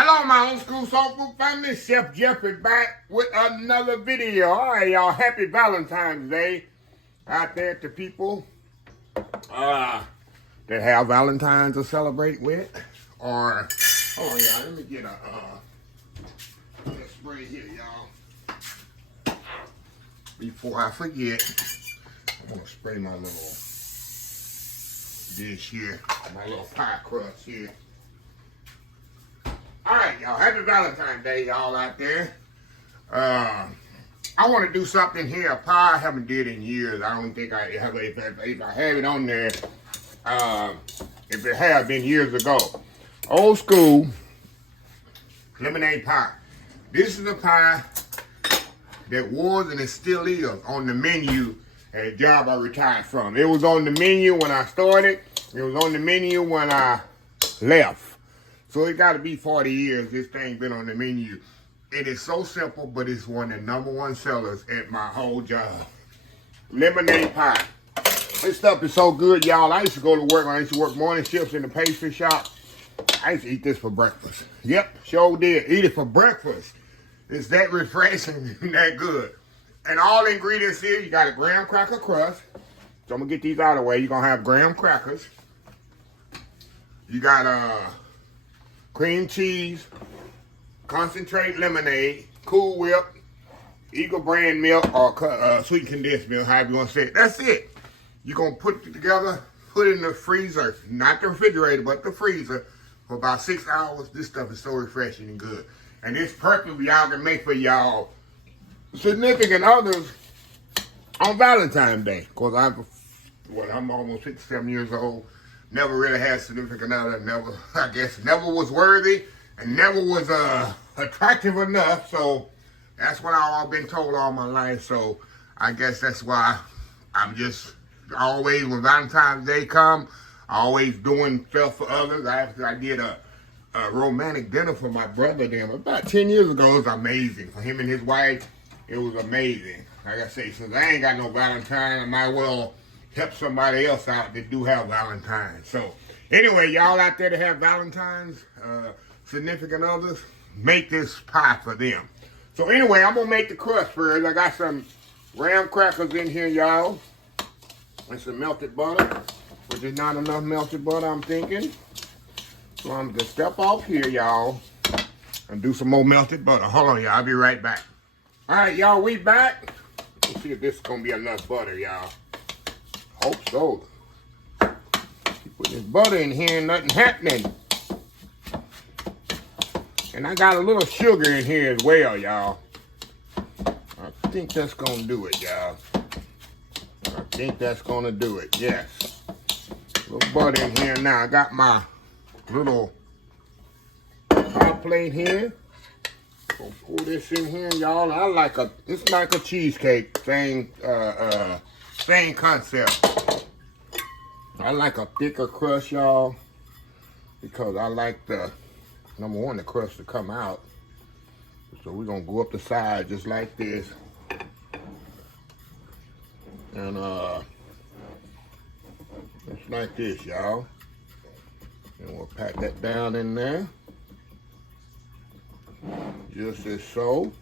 Hello, my old school soul food family. Chef Jeffrey back with another video. All right, y'all. Happy Valentine's Day out there to people that have Valentines to celebrate with. Or, oh yeah, let me get a spray here, y'all. Before I forget, I'm gonna spray my little dish here, my little pie crust here. All right, y'all. Happy Valentine's Day, y'all out there. I want to do something here. A pie I haven't did in years. I don't think I have. If I have it on there, if it have been years ago, old school lemonade pie. This is a pie that was and it still is on the menu at a job I retired from. It was on the menu when I started. It was on the menu when I left. So it got to be 40 years this thing been on the menu. It is so simple, but it's one of the #1 sellers at my whole job. Lemonade pie. This stuff is so good, y'all. I used to go to work. I used to work morning shifts in the pastry shop. I used to eat this for breakfast. Yep, sure did. Eat it for breakfast. It's that refreshing and that good. And all the ingredients here, you got a graham cracker crust. So I'm going to get these out of the way. You're going to have graham crackers. You got cream cheese, concentrate lemonade, Cool Whip, Eagle brand milk, or sweetened condensed milk, however you want to say it. That's it. You're going to put it together, put it in the freezer, not the refrigerator, but the freezer, for about 6 hours. This stuff is so refreshing and good. And it's perfect y'all can make for y'all significant others on Valentine's Day. Because I'm almost 57 years old. Never really had significant other. Never was worthy and never was attractive enough. So that's what I've been told all my life. So I guess that's why I'm just always, when Valentine's Day come, always doing stuff for others. I did a romantic dinner for my brother then about 10 years ago. It was amazing. For him and his wife, it was amazing. Like I say, since I ain't got no Valentine, I might well help somebody else out that do have Valentines. So anyway, y'all out there that have Valentines, significant others, make this pie for them. So anyway, I'm gonna make the crust first. I got some graham crackers in here, y'all, and some melted butter, which is not enough melted butter, I'm thinking. So I'm gonna step off here, y'all, and do some more melted butter. Hold on, y'all, I'll be right back. All right, y'all, we back. Let's see if this is gonna be enough butter, y'all. Hope so. Keep putting this butter in here and nothing happening. And I got a little sugar in here as well, y'all. I think that's gonna do it, y'all. I think that's gonna do it, yes. A little butter in here now. I got my little hot plate here. Gonna pour this in here, y'all. It's like a cheesecake, same concept. I like a thicker crust, y'all, because I like the #1, the crust to come out. So we're gonna go up the side just like this, and just like this, y'all. And we'll pat that down in there, just as so.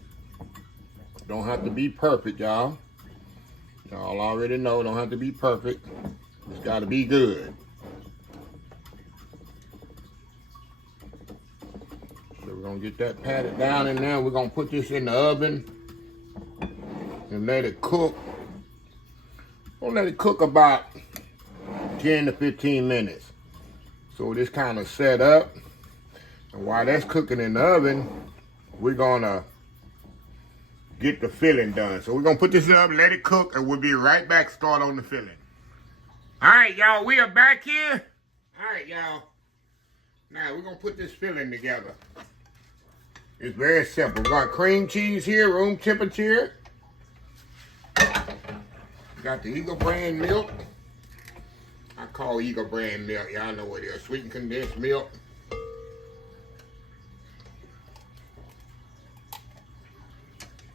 Don't have to be perfect, y'all. Y'all already know, don't have to be perfect. It's got to be good. So we're going to get that patted down in there. We're going to put this in the oven and let it cook. We'll let it cook about 10 to 15 minutes. So this kind of set up. And while that's cooking in the oven, we're going to get the filling done. So we're going to put this up, let it cook, and we'll be right back, start on the filling. All right, y'all, we are back here. All right, y'all. Now, we're going to put this filling together. It's very simple. We got cream cheese here, room temperature. We got the Eagle brand milk. I call Eagle brand milk. Y'all know what it is. Sweetened condensed milk.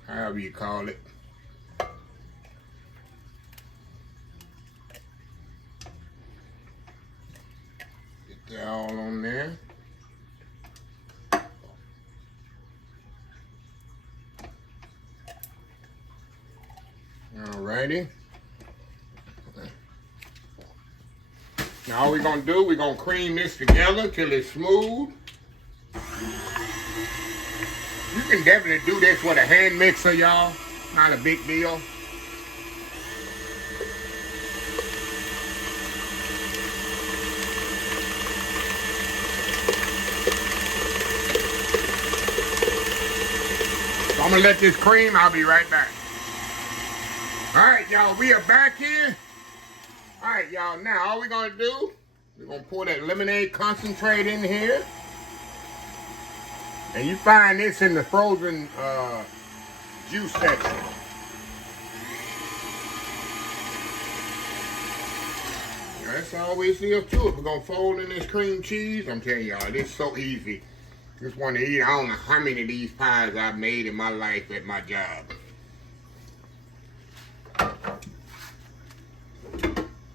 However you call it. Get that all on there. Alrighty. Now all we're gonna do, we're gonna cream this together till it's smooth. You can definitely do this with a hand mixer, y'all. Not a big deal. So I'm gonna let this cream, I'll be right back. All right, y'all, we are back here. All right, y'all, now all we're gonna do, we're gonna pour that lemonade concentrate in here. And you find this in the frozen juice section. That's always the truth. We're gonna fold in this cream cheese. I'm telling y'all, this is so easy. Just want to eat. I don't know how many of these pies I've made in my life at my job.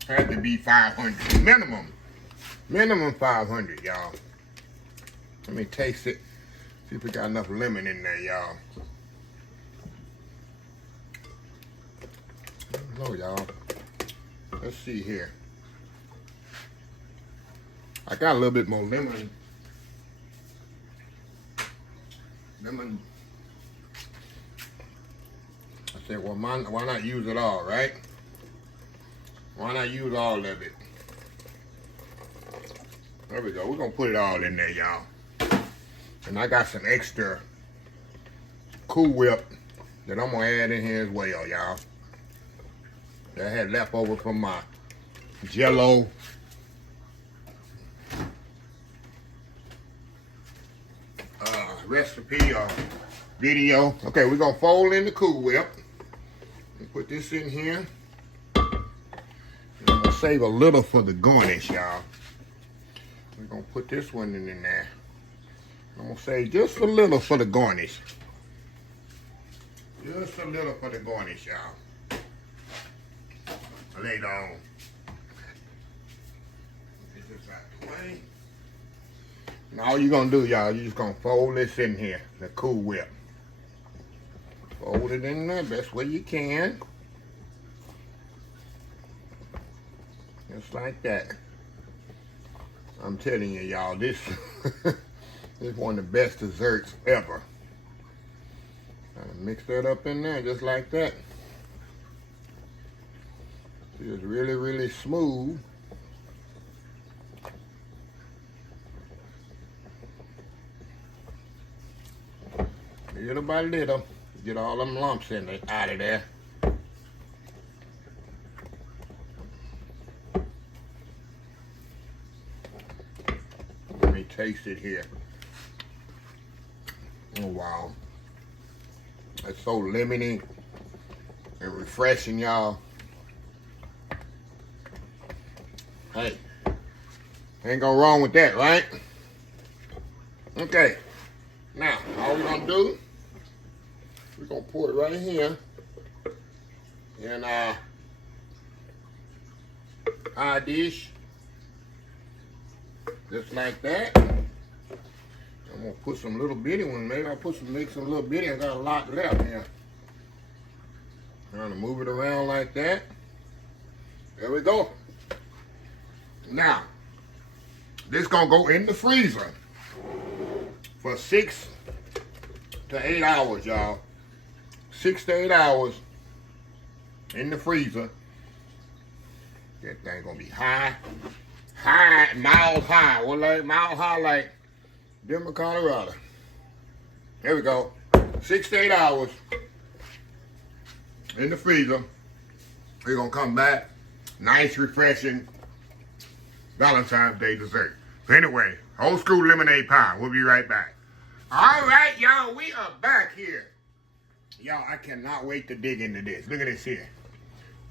Had to be 500 minimum. Minimum 500, y'all. Let me taste it. See if we got enough lemon in there, y'all. No, y'all. Let's see here. I got a little bit more lemon. I said, well, why not use it all, right? Why not use all of it? There we go. We're going to put it all in there, y'all. And I got some extra Cool Whip that I'm going to add in here as well, y'all. That I had left over from my Jell-O recipe or video. Okay, we're going to fold in the Cool Whip. Put this in here. And I'm going to save a little for the garnish, y'all. We're going to put this one in there. I'm going to save just a little for the garnish. Just a little for the garnish, y'all. Later on. Get this out the way. Now all you're going to do, y'all, you're just going to fold this in here, the Cool Whip. Fold it in there best way you can. Just like that. I'm telling you, y'all, this is one of the best desserts ever. Mix that up in there just like that. It's really, really smooth. Little by little, get all them lumps in it out of there. Let me taste it here. Oh wow. It's so lemony and refreshing, y'all. Hey, ain't go wrong with that, right? Okay, now all we're gonna do, we're gonna pour it right here in our dish, just like that. I'm gonna put some little bitty ones. Maybe I'll make some little bitty. I got a lot left here. Trying to move it around like that. There we go. Now, this gonna go in the freezer for 6 to 8 hours, y'all. 6 to 8 hours in the freezer. That thing gonna be high, mild high. Well, like mild high, like Denver, Colorado. There we go. 6 to 8 hours in the freezer. We're gonna come back. Nice, refreshing Valentine's Day dessert. So anyway, old school lemonade pie. We'll be right back. All right, y'all, we are back here. Y'all, I cannot wait to dig into this. Look at this here.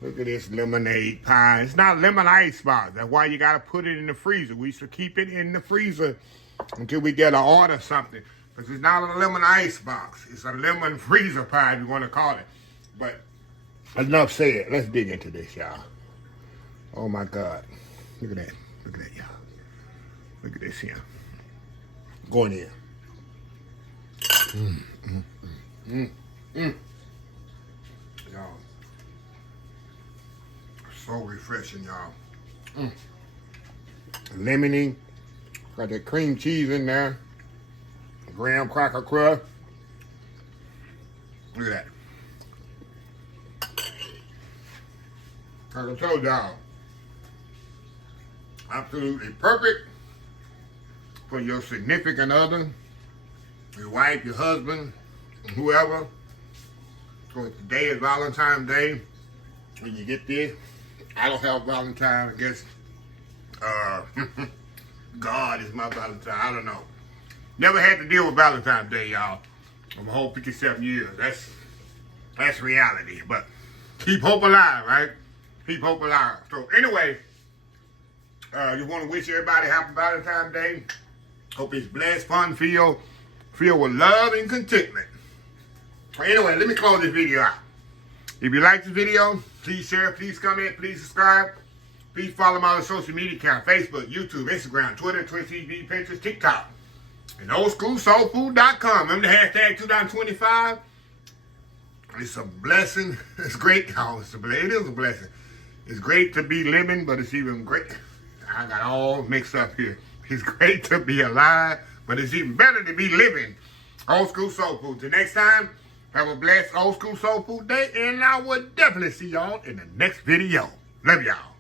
Look at this lemonade pie. It's not lemon ice box. That's why you got to put it in the freezer. We should keep it in the freezer until we get an order something. Because it's not a lemon ice box. It's a lemon freezer pie, if you want to call it. But enough said. Let's dig into this, y'all. Oh, my God. Look at that. Look at that, y'all. Look at this here. Going in. Y'all. So refreshing, y'all. Lemony. Got that cream cheese in there. Graham cracker crust. Look at that. Like I told y'all, absolutely perfect for your significant other, your wife, your husband, whoever. So today is Valentine's Day. When you get this, I don't have Valentine. I guess God is my Valentine. I don't know. Never had to deal with Valentine's Day, y'all. For my whole 57 years. That's reality. But keep hope alive, right? Keep hope alive. So anyway, just want to wish everybody happy Valentine's Day. Hope it's blessed, fun, filled with love and contentment. Anyway, let me close this video out. If you like this video, please share, please comment, please subscribe. Please follow my social media account, Facebook, YouTube, Instagram, Twitter, Twitch TV, Pinterest, TikTok. And oldschoolsoulfood.com. Remember the hashtag 2025? It's a blessing. It's great. Oh, it is a blessing. It's great to be living, but it's even great. I got all mixed up here. It's great to be alive, but it's even better to be living. Old School Soul Food. Till next time, have a blessed Old School Soul Food day, and I will definitely see y'all in the next video. Love y'all.